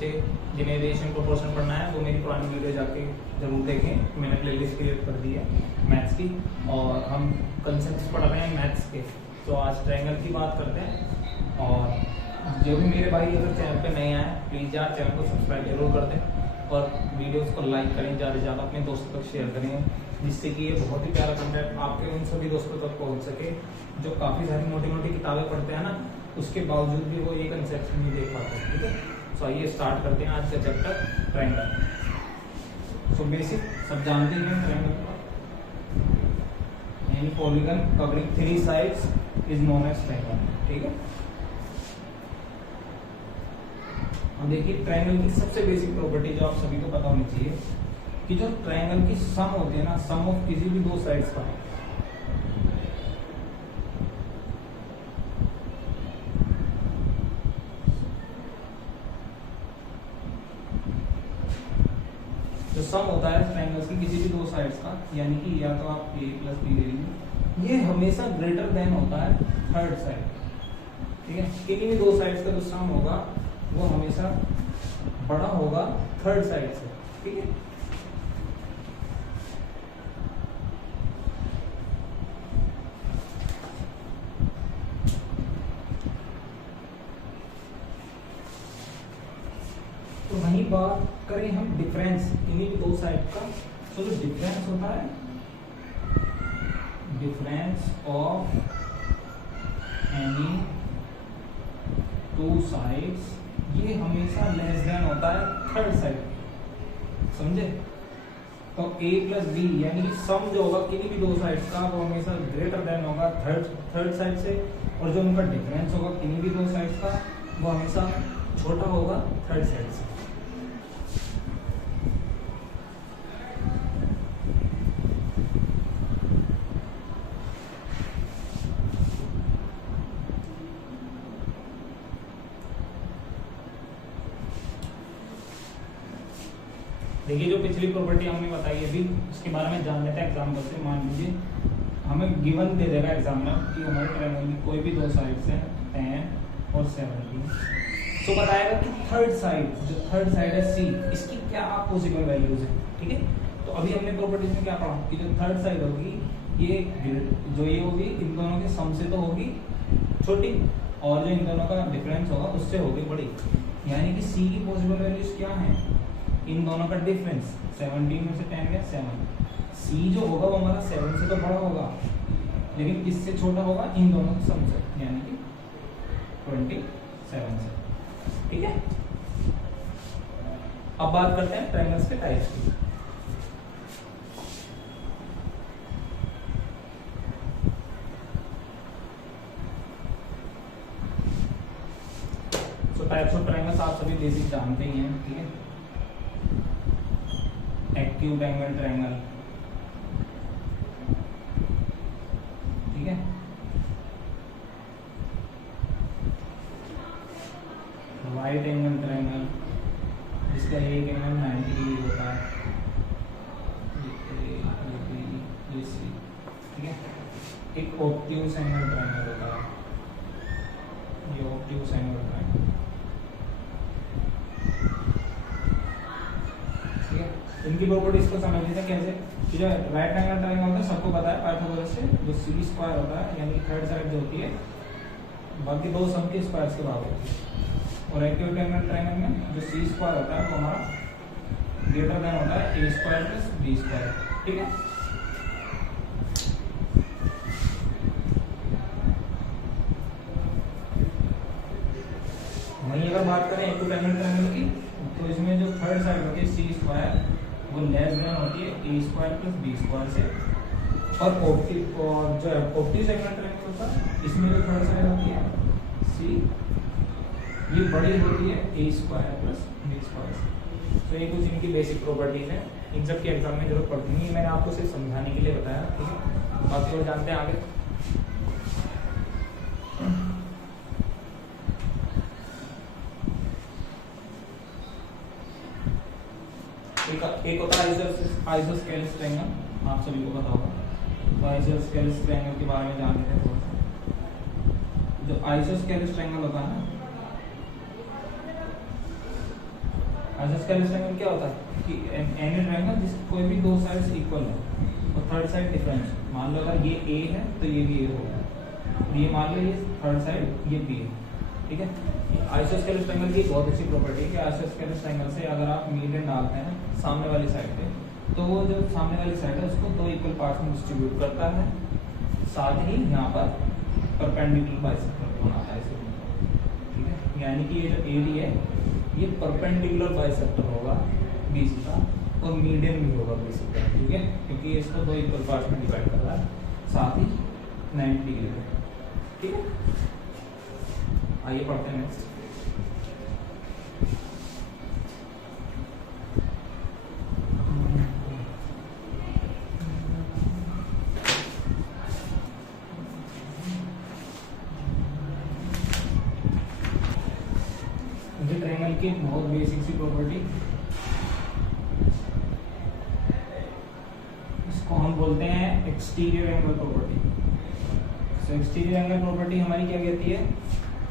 बच्चे जिन्हें ratio proportion पढ़ना है वो मेरी पुरानी वीडियो जाके जरूर देखें। मैंने प्लेलिस्ट क्रिएट कर दी है मैथ्स की, और हम कंसेप्ट्स पढ़ रहे हैं मैथ्स के। तो आज ट्रायंगल की बात करते हैं। और जो भी मेरे भाई अगर चैनल पे नए आए प्लीज़ यार चैनल को सब्सक्राइब जरूर कर दें, और वीडियोस को लाइक करें, ज़्यादा से ज़्यादा अपने दोस्तों तक शेयर करें, जिससे कि ये बहुत ही प्यारा कंटेंट आपके उन सभी दोस्तों तक पहुंच सके जो काफ़ी सारी मोटी मोटी किताबें पढ़ते हैं ना, उसके बावजूद भी वो ये कंसेप्ट नहीं देख पाते। ठीक है, सो आइए स्टार्ट करते हैं आज का चैप्टर ट्रायंगल। सो बेसिक सब जानते हैं triangle, any polygon covering 3 sides is known as triangle. ठीक है, अब देखिए ट्रायंगल की सबसे बेसिक प्रॉपर्टी जो आप सभी को पता होनी चाहिए कि जो ट्रायंगल की सम होती है ना, सम ऑफ किसी भी दो साइड्स का, जो सम होता है ट्रायंगल्स की किसी भी दो साइड्स का, यानी कि या तो आप a प्लस बी ले लीजिए, ये हमेशा ग्रेटर देन होता है थर्ड साइड। ठीक है, किसी भी दो साइड्स का जो सम होगा वो हमेशा बड़ा होगा थर्ड साइड से। ठीक है, तो वही बात करें हम डिफरेंस इन्हीं दो साइड का, तो जो डिफरेंस होता है, difference of any two sides, ये हमेशा लेस देन होता है थर्ड साइड। समझे? तो a प्लस बी यानी कि सम जो होगा किसी भी दो साइड्स का वो हमेशा ग्रेटर देन होगा थर्ड साइड से, और जो उनका डिफरेंस होगा किसी भी दो साइड्स का वो हमेशा छोटा होगा थर्ड साइड से। देखिए जो पिछली प्रॉपर्टी हमने बताई है अभी, उसके बारे में जान लेते हैं एग्जाम्पल से। मान लीजिए हमें गिवन दे देगा एग्जामिनर कि हमारे ट्रायंगल की कोई भी दो साइड्स हैं 10 और 17, तो बताएगा कि थर्ड साइड, जो थर्ड साइड है C, इसकी क्या पॉसिबल वैल्यूज है। ठीक है, तो अभी हमने प्रॉपर्टीज में क्या पढ़ा कि जो थर्ड साइड होगी ये जो ये होगी इन दोनों के सम से तो होगी छोटी, और जो इन दोनों का डिफरेंस होगा उससे होगी बड़ी। यानी कि C की पॉसिबल वैल्यूज क्या है, इन दोनों का डिफरेंस 17 में से 10 गया 7। C जो होगा वो हमारा 7 से तो बड़ा होगा, लेकिन किससे छोटा होगा, इन दोनों के सम से, यानी कि 27 से। ठीक है, अब बात करते हैं ट्रायंगल्स के टाइप्स की। सो टाइप्स ऑफ ट्रायंगल्स आप सभी बेसिक जानते ही हैं। ठीक है, एक्यूट एंगल ट्रायंगल, ठीक है, राइट एंगल ट्रायंगल जिसका एक एंगल 90 डिग्री होता है, ये सी। ठीक है, एक ऑब्ट्यूज एंगल ट्रायंगल होता है, ये ऑब्ट्यूज एंगल ट्रायंगल। इनकी प्रॉपर्टीज को समझ लीजिए कैसे कि जो राइट एंगल ट्रायंगल होता है सबको पता है पाइथागोरस से, जो सी स्क्वायर होता है यानी कि थर्ड साइड जो होती है बाकी दो सम के स्क्वायर्स के बराबर होती है। और एक्यूट एंगल ट्रायंगल में जो सी स्क्वायर होता है वो हमारा ग्रेटर देन होता है ए स्क्वायर प्लस बी स्क्वायर। ठीक है, वहीं अगर बात करें एक्यूट एंगल ट्रायंगल की, तो इसमें जो थर्ड साइड होती है सी स्क्वायर वो लेस देन होती है ए स्क्वायर प्लस बी स्क्वायर से, और जो ऑब्ट्यूज एंगल ट्रायंगल होता है इसमें जो थर्ड साइड होती है सी ये बड़ी होती है ए स्क्वायर प्लस बी स्क्वायर से। तो ये कुछ इनकी बेसिक प्रॉपर्टीज हैं, इन सब के एग्जाम में जरूरत पड़ती नहीं है, मैंने आपको सिर्फ समझाने के लिए बताया। ठीक है, बाकी और जानते हैं आगे। एक होता है आइसोस्केलेस ट्रायंगल, आप सभी को पता होगा। तो आइसोस्केलेस ट्रायंगल के बारे में जान लेते हैं थोड़ा सा। जो आइसोस्केलेस ट्रायंगल होता है ना, आइसोस्केलेस ट्रायंगल क्या होता है कि एनी ट्रायंगल जिसकी कोई भी दो साइड्स इक्वल हो और थर्ड साइड डिफरेंस। मान लो अगर ये ए है तो ये भी ए होगा, ये मान लो ये थर्ड साइड ये बी है, ठीक है। आइसोस्केलेस ट्रायंगल की बहुत अच्छी प्रॉपर्टी है कि आइसोस्केलेस ट्रायंगल से अगर आप मीडियन डालते हैं सामने वाली साइड पे, तो वो जो सामने वाली साइड है उसको दो इक्वल पार्ट्स में डिस्ट्रीब्यूट करता है, साथ ही यहाँ पर परपेंडिकुलर बाइसेक्टर बनाता है, ठीक है। यानी कि ये जो एडी है ये परपेंडिकुलर बाइसेक्टर होगा बीसी का और मीडियन भी होगा बीसी का, ठीक है, क्योंकि इसको दो इक्वल पार्ट्स में डिवाइड कर रहा है, साथ ही 90 डिग्री है, ठीक है। आइए पढ़ते हैं नेक्स्ट। ट्रायंगल की बहुत बेसिक सी प्रॉपर्टी, इसको हम बोलते हैं एक्सटीरियर एंगल प्रॉपर्टी। सो एक्सटीरियर एंगल प्रॉपर्टी हमारी क्या कहती है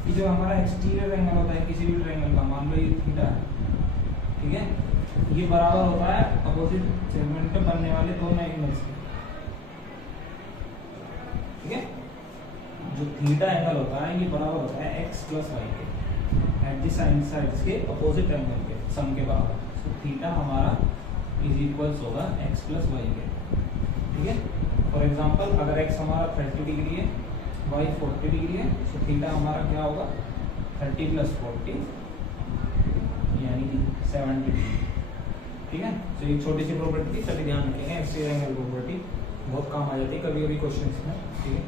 कि जो हमारा एक्सटीरियर एंगल होता है किसी भी ट्रायंगल का, मान लो ये थीटा है, ठीक है, ये बराबर होता है अपोजिट सेगमेंट पे बनने वाले दोनों एंगल्स के, ठीक है। जो थीटा एंगल होता है ये बराबर होता है x प्लस वाई के, एट दी साइड्स के अपोजिट एंगल के सम के बराबर। सो थीटा हमारा इज इक्वल्स होगा x प्लस वाई के, ठीक है। फॉर एग्जांपल अगर x हमारा 30 डिग्री है, y 40 डिग्री है, सो थीटा हमारा क्या होगा 30 प्लस 40 यानी कि 70 डिग्री, ठीक है। तो एक छोटी सी प्रॉपर्टी थी, सभी ध्यान रखेंगे, एक्सटीरियर एंगल प्रॉपर्टी बहुत काम आ जाती है कभी कभी क्वेश्चंस में, ठीक है।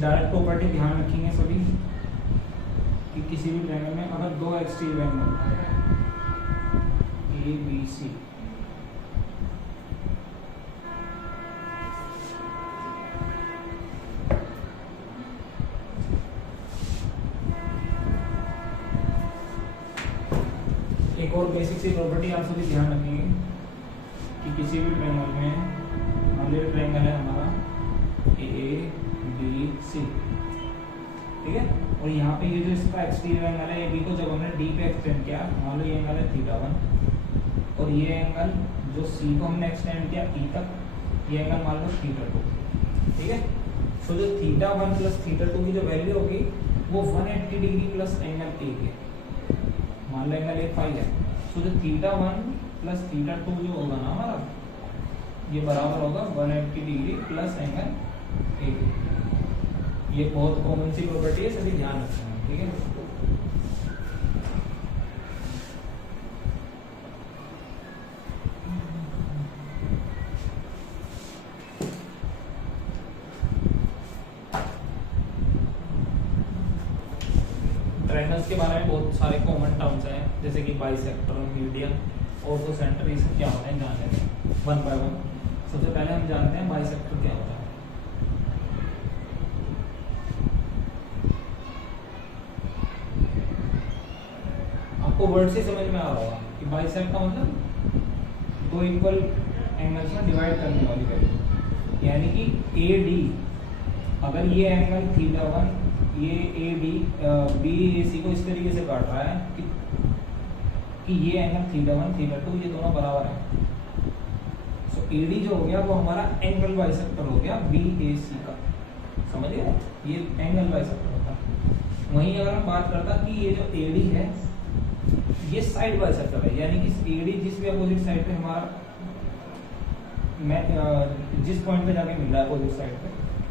डायरेक्ट प्रॉपर्टी ध्यान रखेंगे सभी कि किसी भी ट्रायंगल में अगर दो exterior angle A B C, एक और बेसिक सी प्रॉपर्टी आप सभी ध्यान रखेंगे कि किसी भी ट्रायंगल में मान लीजिए ट्रायंगल है हमारा ए बी सी, ठीक है, और यहाँ पे ये जो इसका एक्सटीरियर एंगल है ए बी को जब हमने डी पे एक्सटेंड किया, मान लो ये एंगल है थीटा 1 और ये एंगल जो सी को हमने एक्सटेंड किया ई तक, ये एंगल मान लो थीटा 2, ठीक है। सो जो थीटा 1 प्लस थीटा 2 की जो वैल्यू होगी वो 180 डिग्री प्लस एंगल ए के, मान लो एंगल ए फाई है, सो जो थीटा 1 प्लस थीटा 2 जो होगा ना हमारा ये बराबर होगा 180 डिग्री प्लस एंगल ए के। ये बहुत कॉमन सी प्रॉपर्टी है, सभी ध्यान रखना, ठीक है। ट्रायंगल्स के बारे में बहुत सारे कॉमन टर्म्स हैं, जैसे कि बाइसेक्टर, मीडियन, ऑर्थो सेंटर, ये सब क्या होता है जान लेते हैं वन बाय वन। सबसे पहले हम जानते हैं बाइसेक्टर क्या होता है। आपको वर्ड से समझ में आ रहा होगा कि बाइसेक्ट का मतलब दो इक्वल एंगल्स में डिवाइड करने वाली वैल्यू, यानी कि ए डी, अगर ये एंगल थीटा 1 ये ए डी बी ए सी को इस तरीके से काट रहा है कि ये एंगल थीटा 1 थीटा 2 ये दोनों बराबर हैं, सो ए डी जो हो गया वो हमारा एंगल बाइसेक्टर हो गया बी ए सी का, समझ गए, ये एंगल बाइसेक्टर होता है। वहीं अगर हम बात करता कि ये जो ए डी है ये साइड बाइसेक्टर है, यानी कि ए डी जिस भी अपोजिट साइड पे हमारा जिस पॉइंट पे जाके मिल रहा है अपोजिट साइड पे,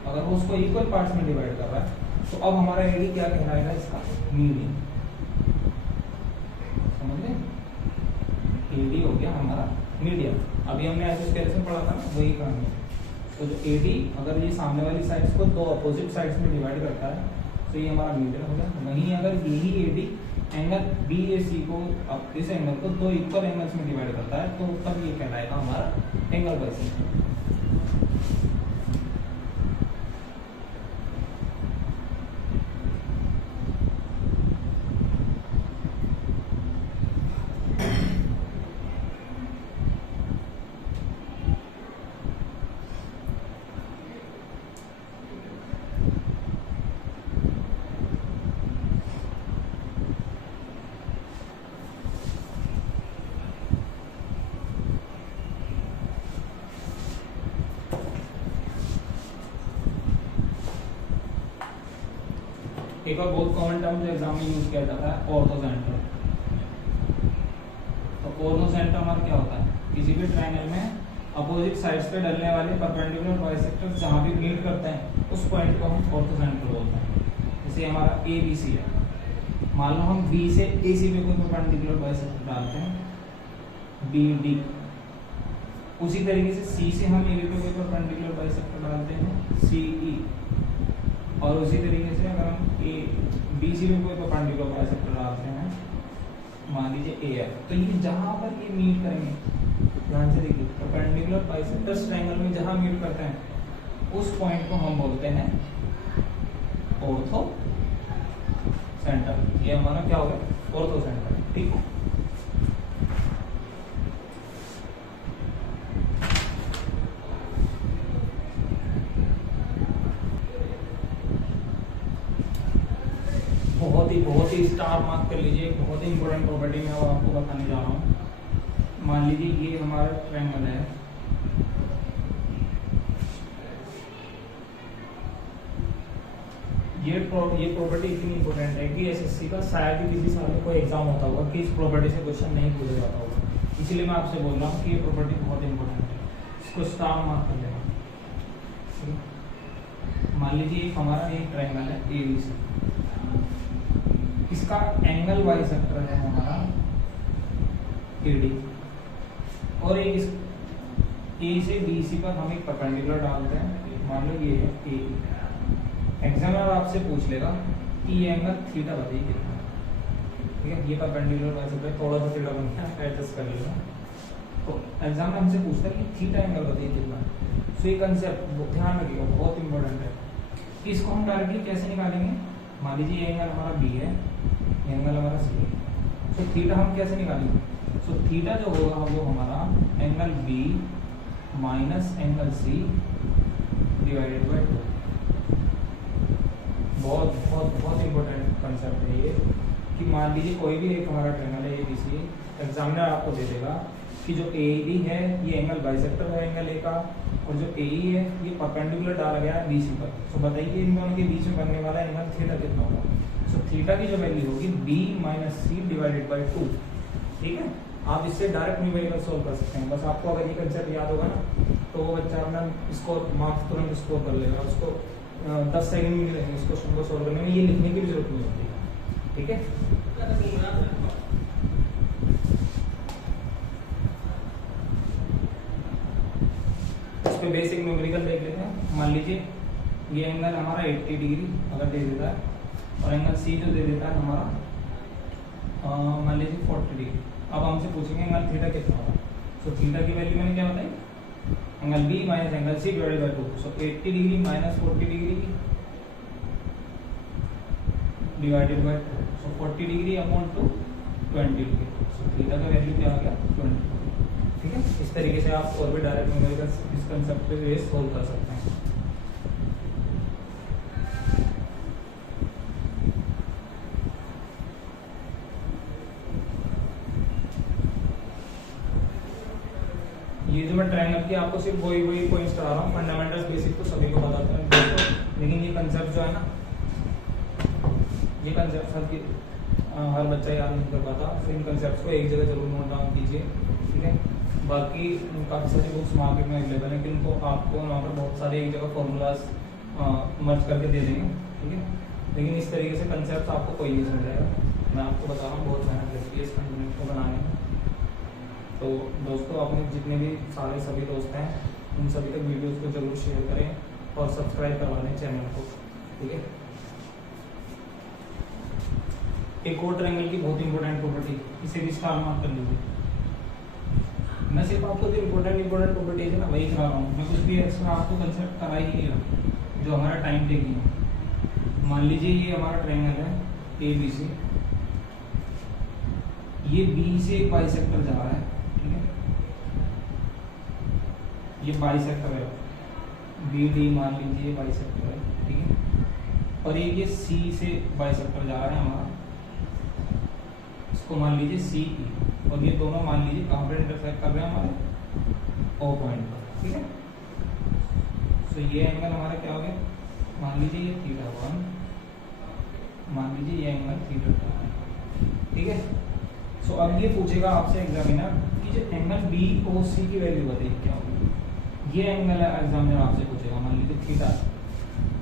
अगर वो उसको इक्वल पार्ट्स में डिवाइड कर रहा है, तो अब हमारा एडी क्या कहलाएगा, इसका मीडियन, समझ गए, एडी हो गया हमारा मीडियन। अभी हमने आइसोस्केलेस में पढ़ा था ना, वही कहानी है। तो जो एडी अगर ये सामने वाली साइड्स को दो अपोजिट साइड्स में डिवाइड करता है तो ये हमारा मीडियन हो गया। वहीं अगर यही एडी एंगल बी ए सी को, अब इस एंगल को दो इक्वल एंगल्स में डिवाइड करता है, तो तब ये कहलाएगा हमारा एंगल बाइसेक्टर। एक और बहुत कॉमन टर्म जो एग्जाम में यूज किया जाता है ऑर्थोसेंटर। तो ऑर्थोसेंटर हमारा क्या होता है, किसी भी ट्रायंगल में अपोजिट साइड्स पे डलने वाले परपेंडिकुलर बाइसेक्टर्स जहाँ भी मीट करते हैं उस पॉइंट को हम ऑर्थोसेंटर बोलते हैं। जैसे हमारा ए बी सी है, मान लो हम बी से ए सी पे कोई परपेंडिकुलर बाइसेक्टर डालते हैं बी डी, उसी तरीके से सी से हम ए बी पे कोई परपेंडिकुलर बाइसेक्टर डालते हैं सी ई, और उसी तरीके से अगर हम ए बी सी में कोई परपेंडिकुलर बाइसेक्टर डालते हैं मान लीजिए ए एफ, तो ये जहाँ पर ये मीट करेंगे, ध्यान से देखिए, परपेंडिकुलर बाइसेक्टर्स ट्रायंगल में जहाँ मीट करते हैं उस पॉइंट को हम बोलते हैं ऑर्थो सेंटर। ये हमारा क्या हो गया, ऑर्थो सेंटर। ठीक है, बहुत ही स्टार मार्क कर लीजिए, बहुत ही इंपॉर्टेंट प्रॉपर्टी मैं आपको बताने जा रहा हूँ। मान लीजिए ये हमारा ट्रायंगल है, ये प्रॉपर्टी इतनी इंपॉर्टेंट है कि एसएससी का शायद ही किसी साल में कोई एग्जाम होता होगा कि इस प्रॉपर्टी से क्वेश्चन नहीं पूछा जाता होगा, इसलिए मैं आपसे बोल रहा हूँ कि ये प्रॉपर्टी बहुत इंपॉर्टेंट है, इसको स्टार मार्क कर लेना। मान लीजिए हमारा एक ट्रायंगल है ए बी सी, इसका एंगल बाइसेक्टर है हमारा एडी, और एक इस ए से बी सी पर हम एक परपेंडिकुलर डालते हैं, मान लो ये है ए। एग्जामिनर आपसे पूछ लेगा कि ये एंगल थीटा बताइए कितना, ठीक है, ये परपेंडिकुलर बाइसेक्टर थोड़ा सा थीटा बन गया, एडजस्ट कर लेगा। तो एग्जामिनर हमसे पूछता है कि थीटा एंगल बताइए कितना। सो ये कंसेप्ट ध्यान रखिएगा, बहुत इंपॉर्टेंट है कि इसको हम डायरेक्टली कैसे निकालेंगे। मान लीजिए ये एंगल हमारा बी है, ये एंगल हमारा सी है, सो थीटा हम कैसे निकालेंगे। सो थीटा जो होगा वो हमारा angle B minus angle C divided by 2। बहुत बहुत बहुत इंपॉर्टेंट कंसेप्ट है ये कि मान लीजिए कोई भी एक हमारा ट्रायंगल है ए बी सी, एग्जामिनर आपको दे देगा कि जो ए बी है ये एंगल बाइसेक्टर है एंगल ए का, और जो ए ई है ये परपेंडिकुलर डाला गया है बी सी पर। सो बताइए इन दोनों के बीच में बनने वाला एंगल थीटा कितना होगा। सो थीटा की जो वैल्यू होगी B minus C divided by 2। ठीक है, आप इससे डायरेक्ट न्यूमेरिकल सोल्व कर सकते हैं। बस आपको अगर ये कंसेप्ट याद होगा ना तो वो बच्चा अपना इसको मार्क्स तुरंत स्कोर कर लेगा, उसको 10 सेकंड में लगेंगे इस क्वेश्चन को सोल्व करने में, ये लिखने की भी जरूरत नहीं होती है। ठीक है, इस पे बेसिक न्यूमेरिकल देख लेते हैं। मान लीजिए ये एंगल हमारा 80 डिग्री अगर दे देता है, और एंगल सी जो दे देता है हमारा मान लीजिए 40 डिग्री। अब हमसे पूछेंगे एंगल थीटा कितना होगा। सो थीटा की वैल्यू मैंने क्या बताई, angle B minus angle C divided by 2। So 80 degree minus 40 degree divided by 2। So 40 degree upon 2 20 degree. So theta का वैल्यू क्या आ गया 20। ठीक है, इस तरीके से आप और भी डायरेक्ट न्यूमेरिकल इस कंसेप्ट पे सोल्व कर सकते हैं। ये जो मैं ट्रायंगल की आपको सिर्फ वही पॉइंट्स करा रहा हूँ, फंडामेंटल्स बेसिक तो सभी को बताते हैं दोस्तों, लेकिन ये कंसेप्ट जो है ना, ये कंसेप्ट हर बच्चा याद नहीं कर पाता। तो इन कंसेप्ट्स को एक जगह जरूर नोट डाउन कीजिए। ठीक है, बाकी काफ़ी सारी बुक्स मार्केट में अवेलेबल है, किनको आपको वहाँ पर बहुत सारे एक जगह फॉर्मूलाज मर्ज करके दे देंगे। ठीक है, लेकिन इस तरीके से कंसेप्ट आपको कोई नहीं समझाएगा। मैं आपको बता रहा हूँ बहुत मेहनत लगती है इस कंटेंट को बनाने में। तो दोस्तों अपने जितने भी सारे सभी दोस्त हैं उन सभी तक वीडियोस को जरूर शेयर करें और सब्सक्राइब करवा लें चैनल को। ठीक है, एक और ट्रायंगल की बहुत इंपॉर्टेंट प्रॉपर्टी, इसे भी स्टार मार्क कर लीजिए। मैं सिर्फ आपको जो इंपॉर्टेंट प्रॉपर्टीज है ना वही करा रहा हूँ, मैं कुछ भी एक्स्ट्रा आपको कंसेप्ट करा ही नहीं रहा जो हमारा टाइम टेकिंग है। मान लीजिए ये हमारा ट्रायंगल है ए बी सी, ये बी से एक बाइसेक्टर जा रहा है। ठीक है, ये बाइसेक्टर है, बी डी मान लीजिए बाइसेक्टर है। ठीक है, और ये सी से बाइसेक्टर जा रहा है हमारा, इसको मान लीजिए सी ई, और ये दोनों मान लीजिए कहाँ पर इंटरसेक्ट कर रहे हैं हमारे ओ पॉइंट पर। ठीक है, सो ये एंगल हमारा क्या हो गया, मान लीजिए ये थीटा 1 लीजिए ये एंगल थीटा, ठीक है। सो अब ये पूछेगा आपसे एग्जामिनर कि जो एंगल बी ओ सी की वैल्यू बताइए क्या होगी। ये एंगल एग्जामिनर आपसे पूछेगा, मान लीजिए थीटा।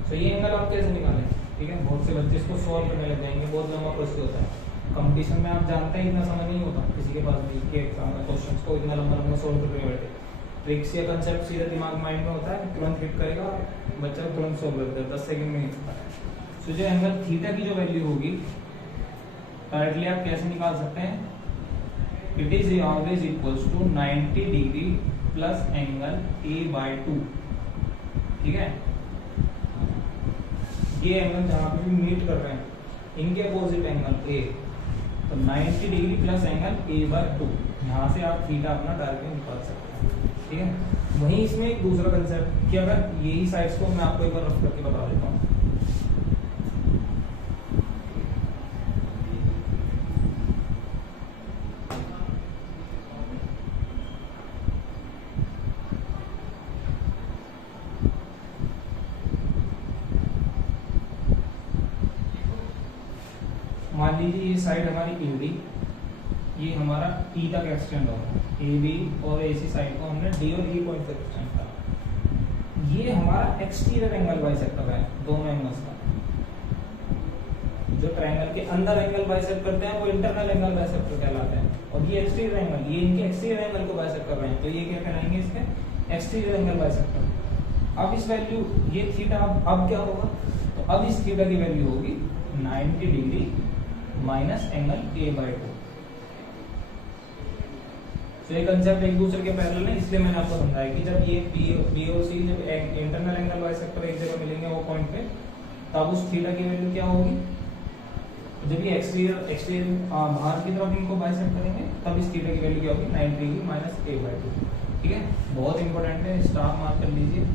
सो ये एंगल आप कैसे निकालें, ठीक है। बहुत से बच्चे इसको सॉल्व करने लग जाएंगे, बहुत लंबा प्रोसेस होता है कंपटीशन में, आप जानते हैं इतना समय नहीं होता किसी के पास भी कि एग्जाम में क्वेश्चंस को इतना लंबा लंबा सॉल्व करके बैठे। ट्रिक्स या कंसेप्ट सीधा दिमाग माइंड में होता है, तुरंत हिट करेगा बच्चा, तुरंत सॉल्व कर देता है, 10 सेकंड में ही। सो जो एंगल थीटा की जो वैल्यू होगी डायरेक्टली आप कैसे निकाल सकते हैं, it is always equals to 90 degree plus angle a/2, ठीक है। ये एंगल जहां पे भी मीट कर रहे हैं इनके अपोजिट एंगल a, तो 90 डिग्री प्लस एंगल a/2, यहाँ से आप थीटा अपना डायरेक्टली निकाल सकते हैं, ठीक है। वहीं इसमें एक दूसरा कंसेप्ट कि अगर यही साइड्स को मैं आपको एक बार रफ करके बता देता हूँ। मान लीजिए ये साइड हमारी ए बी, ये हमारा ई तक एक्सटेंड होगा, ए बी और एसी साइड को हमने डी और ई पॉइंट तक एक्सटेंड करा। ये हमारा एक्सटीरियर एंगल बाइसेक्टर है दोनों एंगल्स का। जो ट्रायंगल के अंदर एंगल बाइसेक्ट करते हैं वो इंटरनल एंगल बाइसेक्टर कहलाते हैं, और ये एक्सटीरियर एंगल, ये इनके एक्सटीरियर एंगल को बाइसेक्ट कर रहे हैं, तो ये क्या कहलाएंगे, इसके एक्सटीरियर एंगल बाइसेक्टर। अब इस वैल्यू ये थीटा अब क्या होगा, तो अब इस थीटा की वैल्यू होगी 90 डिग्री माइनस एंगल a/2। तो ये कंसेप्ट एक दूसरे के पैरेलल है, इसलिए मैंने आपको समझाया कि जब ये बी और सी जब इंटरनल एंगल बाइसेक्टर एक जगह मिलेंगे वो पॉइंट पे, तब उस थीटा की वैल्यू क्या होगी, जब ये एक्सटीरियर बाहर की तरफ इनको बाइसेक्ट करेंगे तब इस थीटा की वैल्यू क्या होगी 90 डिग्री माइनस a/2, ठीक है। बहुत इंपॉर्टेंट है, स्टार मार्क कर लीजिए।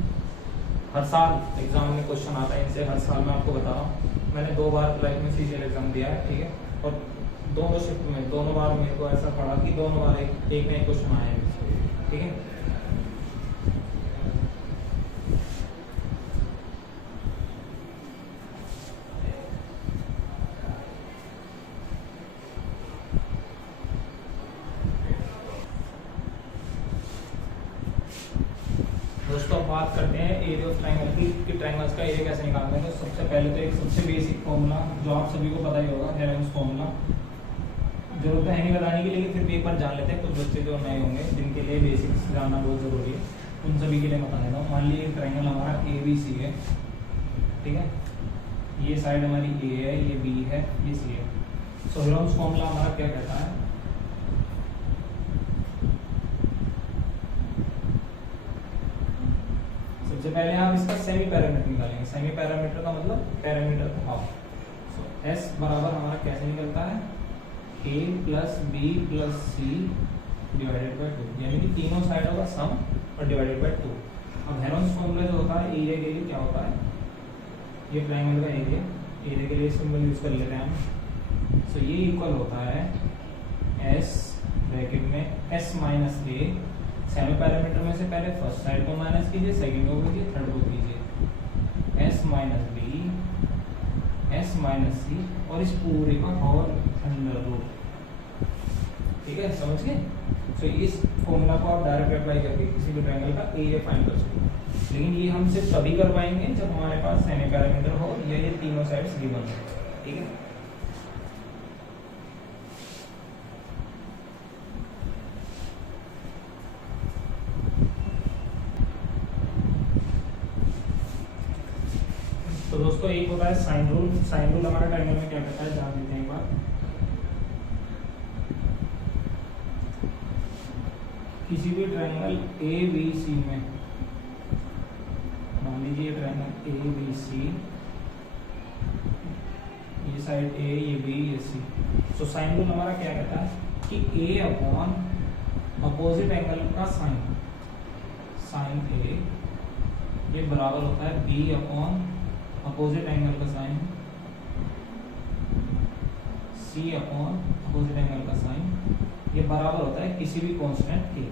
हर साल एग्जाम में क्वेश्चन आता है इनसे, हर साल मैं आपको बता रहा हूँ। मैंने 2 बार लाइफ में सीजीएल एग्जाम दिया है, ठीक है, और दोनों शिफ्ट में दोनों बार मेरे को ऐसा पड़ा कि दोनों बार एक नए क्वेश्चन आए हैं, ठीक है। दोस्तों अब बात करते हैं एरिया ऑफ ट्रायंगल की, कि ट्रायंगल्स का एरिया कैसे निकालते हैं। तो सबसे पहले तो एक सबसे बेसिक फॉर्मूला जो आप सभी को पता ही होगा, हेरेंस फॉर्मूला। जरूरत है नहीं बताने की, लेकिन फिर भी एक बार जान लेते हैं, कुछ बच्चे जो नए होंगे जिनके लिए बेसिक्स जानना बहुत जरूरी है, उन सभी के लिए बता देता हूँ। मान लीजिए ट्रायंगल हमारा ABC है, ठीक है, ये साइड हमारी A है, ये B है, ये C है। सो हेरेंस फॉर्मूला हमारा क्या कहता है, सबसे पहले आप इसका सेमी पैरामीटर निकालेंगे। सेमी पैरामीटर का मतलब पैरामीटर का हाफ। सो S बराबर हमारा कैसे निकलता है, A plus B plus C divided by 2, यानी कि तीनों साइडों का सम और डिवाइडेड बाय 2। अब हेरेंस फॉर्मूला जो होता है एरिया के लिए क्या होता है, ये ट्रायंगल का एरिया के लिए सिंबल यूज कर लेते हैं हम। सो ये इक्वल होता है S ब्रैकेट में S minus A, semi parameter में से पहले फर्स्ट साइड को माइनस कीजिए, सेकंड को कीजिए, थर्ड को कीजिए, S minus B, S minus C, और इस पूरे का होल अंडर रूट, ठीक है, समझ गए। सो इस फॉर्मूला को आप डायरेक्ट अप्लाई करके किसी भी ट्रायंगल का एरिया फाइंड कर सकते हैं, लेकिन ये हम सिर्फ तभी कर पाएंगे जब हमारे पास सेमी पैरामीटर हो या ये तीनों साइड्स गिवन हो, ठीक है। तो दोस्तों एक होता है साइन रूल। साइन रूल हमारा ट्रायंगल में क्या कहता है, जान लेते हैं एक बार। किसी भी ट्रायंगल ABC में, मान लीजिए ट्रायंगल ABC, ये साइड A, ये B, ये C। सो साइन रूल हमारा क्या कहता है कि A अपॉन अपोजिट एंगल का साइन, साइन A, ये बराबर होता है B अपॉन अपोजिट एंगल का sine C upon opposite angle का साइन, ये बराबर होता है किसी भी कांस्टेंट के,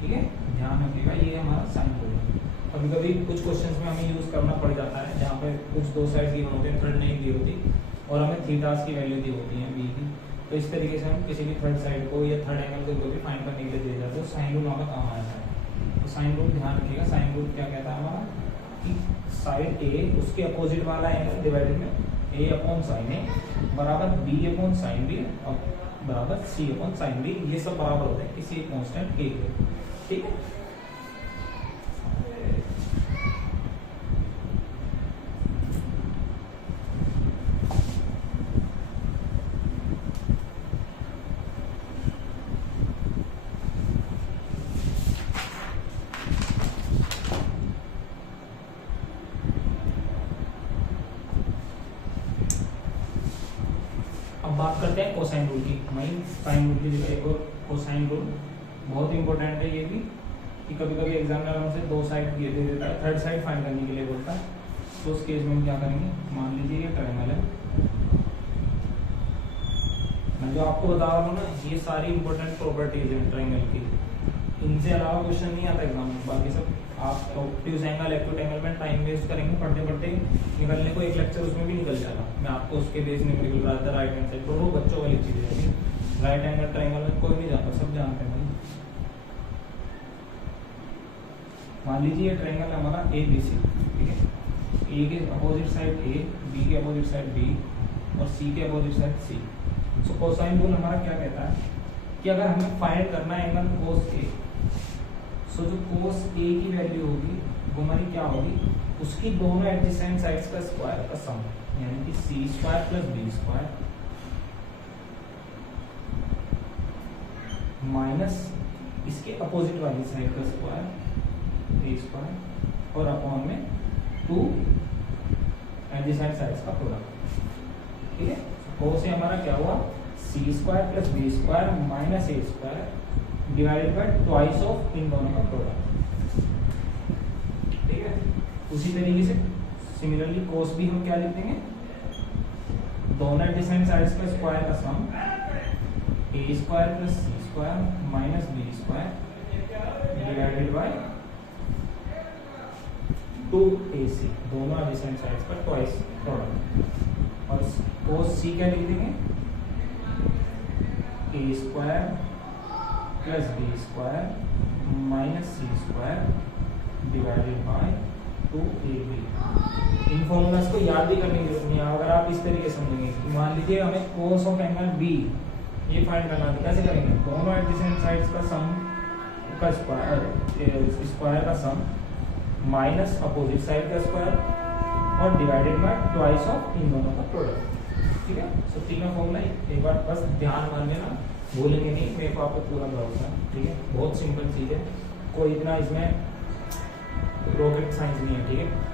ठीक है, ध्यान रखिएगा, ये हमारा साइन रूल है। अब कभी कभी कुछ क्वेश्चंस में हमें यूज करना पड़ जाता है जहाँ पे कुछ दो साइड दी होते हैं, थर्ड नहीं दी होती और हमें थीटास की वैल्यू दी होती है बी की। तो इस तरीके से हम किसी भी थर्ड साइड को या थर्ड एंगल को भी फाइंड करने के लिए दे जाते हैं, साइन रूल हमारा काम आता है। तो साइन रूल ध्यान रखिएगा, साइन रूल क्या कहता है हमारा कि साइड ए उसके अपोजिट वाला एंगल डिवाइडेड में ए अपॉन साइन ए बराबर बी अपॉन साइन बी और बराबर सी अपॉन साइन बी, ये सब बराबर होते हैं किसी कांस्टेंट ए के। ठीक है, बात करते हैं कोसाइन रूल की। वहीं साइन रूल की जगह एक और कोसाइन रूल बहुत इंपॉर्टेंट है ये भी, कि कभी कभी एग्जामिनर हमसे दो साइड दे देता है, थर्ड साइड फाइंड करने के लिए बोलता है। तो उस केस में हम क्या करेंगे, मान लीजिए ये ट्रायंगल है, मैं जो आपको बता रहा हूँ ना ये सारी इंपॉर्टेंट प्रॉपर्टीज हैं ट्रायंगल की, इनसे अलावा क्वेश्चन नहीं आता एग्जाम में। बाकी सब आप ऑब्ट्यूज एंगल एक्यूट एंगल में टाइम वेस्ट करेंगे पढ़ते पढ़ते, निकलने को एक लेक्चर उसमें भी निकल जाएगा। मैं आपको उसके बेस न्यूमेरिकल रहा था, राइट हैंड साइड दोनों बच्चों वाली चीजें हैं। राइट एंगल ट्रायंगल में कोई नहीं जाता, सब जानते हैं। मान लीजिए ये ट्रायंगल हमारा ए बी सी, ठीक है, ए के अपोजिट साइड ए, बी के अपोजिट साइड बी और सी के अपोजिट साइड सी। सो कोसाइन रूल हमारा क्या कहता है कि अगर हमें फाइंड करना है एंगल कोस ए, सो जो कोस ए की वैल्यू होगी वो हमारी क्या होगी, उसकी दोनों एडजेसेंट साइड्स का स्क्वायर का सम, यानी कि c square plus b square minus इसके अपोजिट वाली साइड का स्क्वायर ए स्क्वायर और अपॉन में 2 एडजेसेंट साइड्स का प्रोडक्ट। ठीक है, कोस ए हमारा क्या हुआ, c square plus b square minus a square divided by twice of इन दोनों का प्रोडक्ट। ठीक है, उसी तरीके से सिमिलरली कोस भी हम क्या लिख देंगे, दोनों एडजेसेंट साइड्स का स्क्वायर का sum a square plus c square minus b square divided by 2ac, दोनों एडजेसेंट साइड्स का ट्वाइस प्रोडक्ट। और कोस सी क्या लिख देंगे, a square plus b square minus c square divided by 2ab। इन formulas को याद भी करने की जरूरत नहीं है, अगर आप इस तरीके से समझेंगे। मान लीजिए हमें कोस ऑफ एंगल बी ये फाइंड करना है, कैसे करेंगे, दोनों एडजेसेंट साइड्स का सम का स्क्वायर का सम माइनस अपोजिट साइड का स्क्वायर और डिवाइडेड बाय ट्वाइस ऑफ इन दोनों का प्रोडक्ट। ठीक है, सो तीनों फॉर्मूला एक बार बस ध्यान मान लेना, भूलेंगे नहीं, मेरे को आपको पूरा भरोसा है। ठीक है, बहुत सिंपल चीज है, कोई इतना इसमें रॉकेट साइंस नहीं है। ठीक है,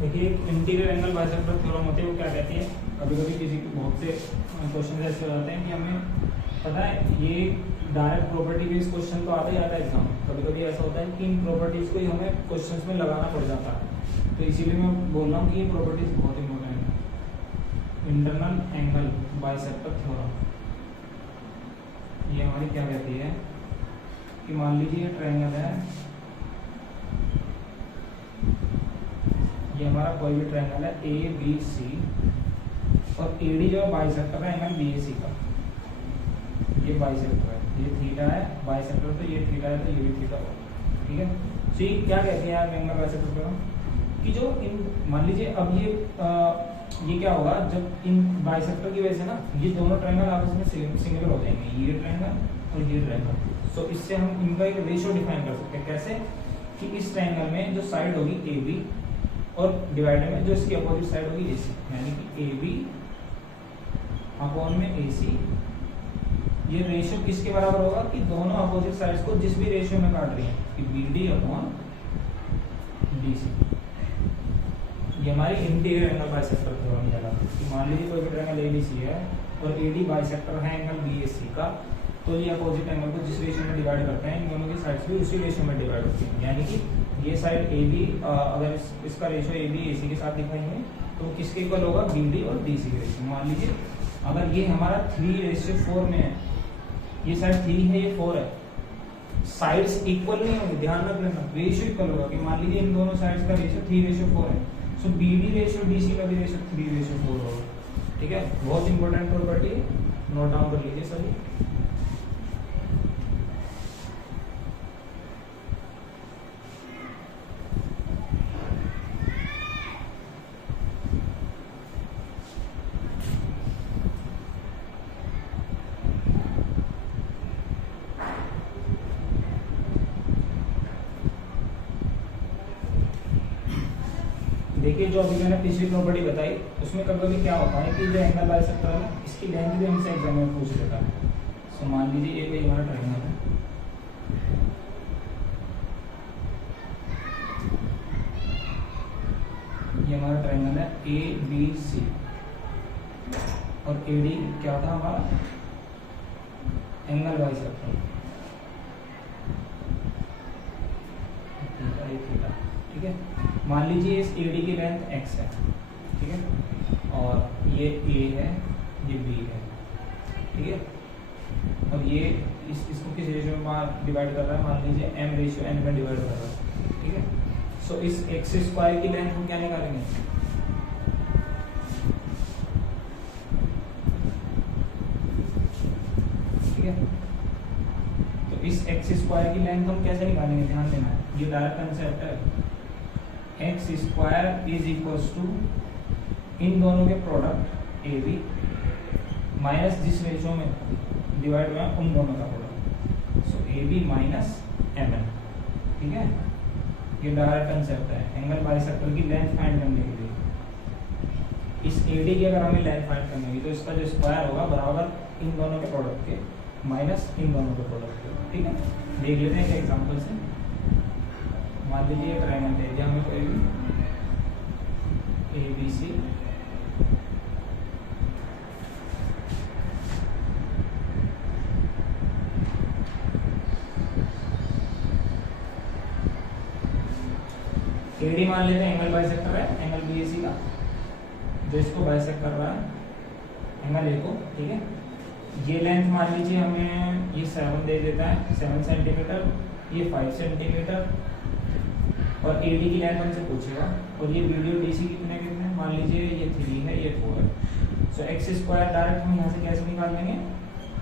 देखिए इंटीरियर एंगल बाइसेक्टर थ्योरम होती है, वो क्या कहती है, कभी कभी किसी बहुत से क्वेश्चन ऐसे हो जाते हैं कि हमें पता है ये डायरेक्ट प्रॉपर्टी बेस्ड क्वेश्चन तो आता ही आता है एग्जाम, कभी कभी ऐसा होता है कि इन प्रॉपर्टीज को ही हमें क्वेश्चंस में लगाना पड़ जाता है। तो इसीलिए मैं बोल रहा हूँ कि ये प्रॉपर्टीज बहुत इंपॉर्टेंट है। इंटरनल एंगल बाइसेक्टर थ्योरम ये हमारी क्या कहती है कि मान लीजिए ट्रायंगल है, ये हमारा कोई भी ट्रायंगल है ए बी सी और एडी जो है बाइसेक्टर है एंगल बीएसी का, ये बाइसेक्टर है, ये थीटा है, बाइसेक्टर तो ये थीटा है तो ये भी थीटा होगा। ठीक है, तो ये क्या कहते हैं यार एंगल बाइसेक्टर का कि जो इन मान लीजिए अब ये क्या होगा जब इन बाइसेक्टर की वजह से ना ये दोनों ट्रायंगल आपस में सिंगुलर हो जाएंगे, ये ट्रायंगल और ये ट्रायंगल। सो इससे हम इनका एक रेशियो डिफाइन कर सकते हैं, कैसे कि इस ट्रायंगल में जो साइड होगी ए बी और डिवाइडर में जो इसकी अपोजिट साइड होगी AC, यानी कि AB अपॉन में AC, ये रेशियो किसके बराबर होगा कि दोनों अपोजिट साइड्स को जिस भी रेशियो में काट रही हैं कि BD अपॉन BC। ये हमारी इंटीरियर एंगल बाइसेक्टर थ्योरम कहलाती है। मान लीजिए कोई भी ट्रायंगल एबीसी है और एडी बाइसेक्टर है एंगल बीएसी का, तो ये अपोजिट एंगल को जिस रेशियो में डिवाइड करते हैं इन दोनों की साइड्स भी उसी रेशियो में डिवाइड होती हैं। यानी कि ये साइड AB अगर इसका रेशियो AB AC के साथ दिखाएंगे तो किसके इक्वल होगा, BD और DC के रेशियो। मान लीजिए अगर ये हमारा 3:4 में है, ये साइड 3 है ये 4 है, साइड्स इक्वल नहीं होंगे, ध्यान रख लेना, रेशियो इक्वल होगा। कि मान लीजिए इन दोनों साइड्स का रेशियो 3:4 है, सो BD रेशियो DC का भी रेशियो 3:4 होगा। ठीक है, बहुत इंपॉर्टेंट प्रॉपर्टी है, नोट डाउन कर लीजिए सभी। देखिए जो अभी मैंने पिछली प्रॉपर्टी बताई उसमें कभी कभी क्या होता है कि जो एंगल बाइसेक्टर है ना, इसकी लेंथ भी हमसे एग्जाम में पूछ लेता है। सो मान लीजिए ये कोई हमारा ट्रायंगल है, ये हमारा ट्रायंगल है ABC और AD क्या था हमारा, एंगल बाइसेक्टर। ठीक है, मान लीजिए इस AD की लेंथ x है, ठीक है, और ये A है, ये B है, ठीक है, और ये इसको किस रेशियो में डिवाइड कर रहा है, मान लीजिए m/n में डिवाइड कर रहा है। ठीक है, सो इस x² की लेंथ हम क्या निकालेंगे, ठीक है, तो इस x² की लेंथ हम कैसे निकालेंगे, ध्यान देना, ये डायरेक्ट कंसेप्ट है। x² इज इक्वल्स टू इन दोनों के प्रोडक्ट AB माइनस जिस रेशियो में डिवाइड हुआ उन दोनों का प्रोडक्ट, सो AB माइनस MN। ठीक है, ये डायरेक्ट कंसेप्ट है एंगल बाइसेक्टर की लेंथ फाइंड करने के लिए। इस AD की अगर हमें लेंथ फाइंड करनी है तो इसका जो स्क्वायर होगा बराबर इन दोनों के प्रोडक्ट के माइनस इन दोनों के प्रोडक्ट के। ठीक है, देख लेते हैं एक एग्जांपल से। मान लीजिए ट्रायंगल दे दिया हमें कोई भी ABC, AD मान लेते हैं एंगल बाइसेक्टर है एंगल BAC का, जो इसको बाइसेक्ट कर रहा है एंगल A को। ठीक है, ये लेंथ मान लीजिए हमें ये 7 दे देता है, 7 सेंटीमीटर, ये 5 सेंटीमीटर, और AD की लेंथ हमसे पूछेगा, और ये BD और DC कितने कितने, मान लीजिए ये 3 है ये 4 है। सो x² डायरेक्ट हम यहाँ से कैसे निकाल लेंगे,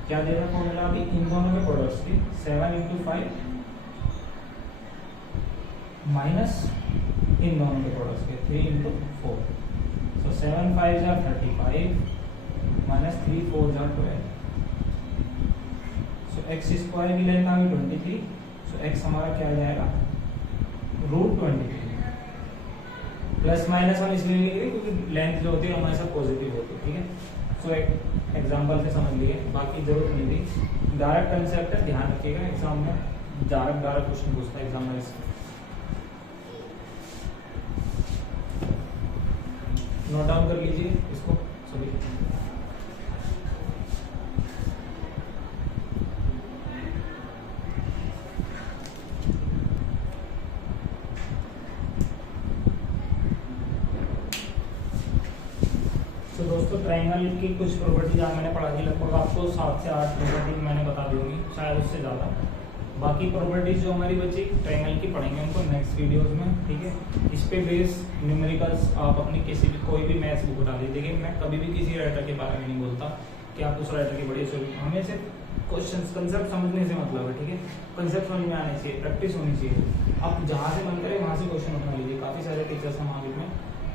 क्या देगा फॉर्मूला अभी, इन दोनों के प्रोडक्ट्स की 7 × 5 माइनस इन दोनों के प्रोडक्ट्स के 3 × 4, सो 7 5 = 35 माइनस 3 4 = 12। सो x² की लेंथ आ गई 23, सो x हमारा क्या आ जाएगा, √23। प्लस माइनस हम इसलिए लिखेंगे क्योंकि लेंथ जो होती है हमारे साथ पॉजिटिव होती है। ठीक है, सो एक एग्जांपल से समझ लिए, बाकी जरूरत नहीं थी। डायरेक्ट कंसेप्ट है, ध्यान रखिएगा, एग्जाम में डायरेक्ट क्वेश्चन पूछता है एग्जाम में। नोट डाउन कर लीजिए इसको सभी। तो दोस्तों ट्रायंगल की कुछ प्रॉपर्टीज आज मैंने पढ़ा दी, लगभग आपको 7 से 8 प्रॉपर्टीज मैंने बता दी होंगी, शायद उससे ज़्यादा। बाकी प्रॉपर्टीज जो हमारी बची ट्रायंगल की पढ़ेंगे उनको नेक्स्ट वीडियोस में। ठीक है, इस पे बेस न्यूमेरिकल्स आप अपनी किसी भी कोई भी मैथ्स बुक उठा लीजिए। मैं कभी भी किसी राइटर के बारे में नहीं बोलता कि आप उस राइटर की बढ़िया सोल्यूशन, हमें सिर्फ क्वेश्चन कंसेप्ट समझने से मतलब है। ठीक है, कंसेप्ट समझ में आने चाहिए, प्रैक्टिस होनी चाहिए। आप जहाँ से मन करे वहाँ से क्वेश्चन उठा लीजिए। काफ़ी सारे टीचर्स हैं मार्केट में,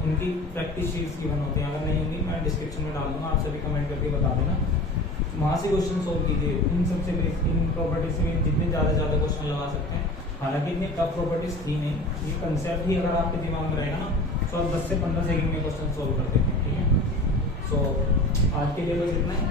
उनकी प्रैक्टिस शीट्स गिवन होती हैं, अगर नहीं होंगी मैं डिस्क्रिप्शन में डाल दूंगा, आप सभी कमेंट करके बता देना, वहाँ से क्वेश्चन सोल्व कीजिए। इन सबसे इन प्रॉपर्टी से जितने ज़्यादा क्वेश्चन लगा सकते हैं। हालांकि इतनी टफ प्रॉपर्टीज थी नहीं, ये कंसेप्ट ही अगर आपके दिमाग में रहेगा ना तो आप 10 से 15 सेकंड में क्वेश्चन सोल्व कर देते हैं। ठीक है, सो आज के लिए बस इतना ही,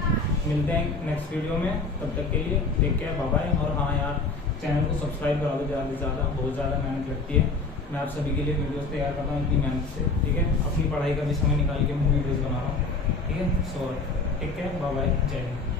मिलते हैं नेक्स्ट वीडियो में, तब तक के लिए टेक केयर, बाय बाय। और हाँ यार, चैनल को सब्सक्राइब करा दो ज़्यादा से ज़्यादा, बहुत ज़्यादा मेहनत लगती है, मैं आप सभी के लिए वीडियोस तैयार करता हूँ इतनी मेहनत से, ठीक है। अपनी पढ़ाई का भी समय निकाल के मैं वीडियोस बना रहा हूँ, ठीक है। So take care, bye bye, जय हिंद।